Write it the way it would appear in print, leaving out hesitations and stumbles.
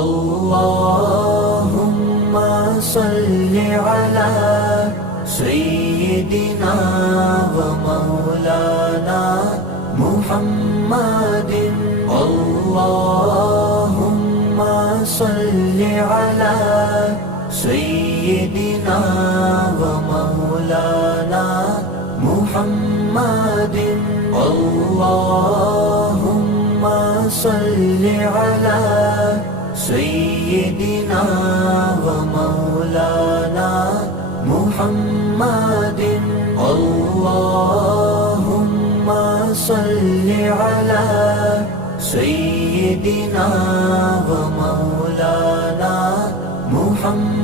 اللهم صل على سيدنا ومولانا محمد اللهم صل على سيدنا ومولانا محمد اللهم صل على سيدنا ومولانا محمد اللهم صل على سيدنا ومولانا محمد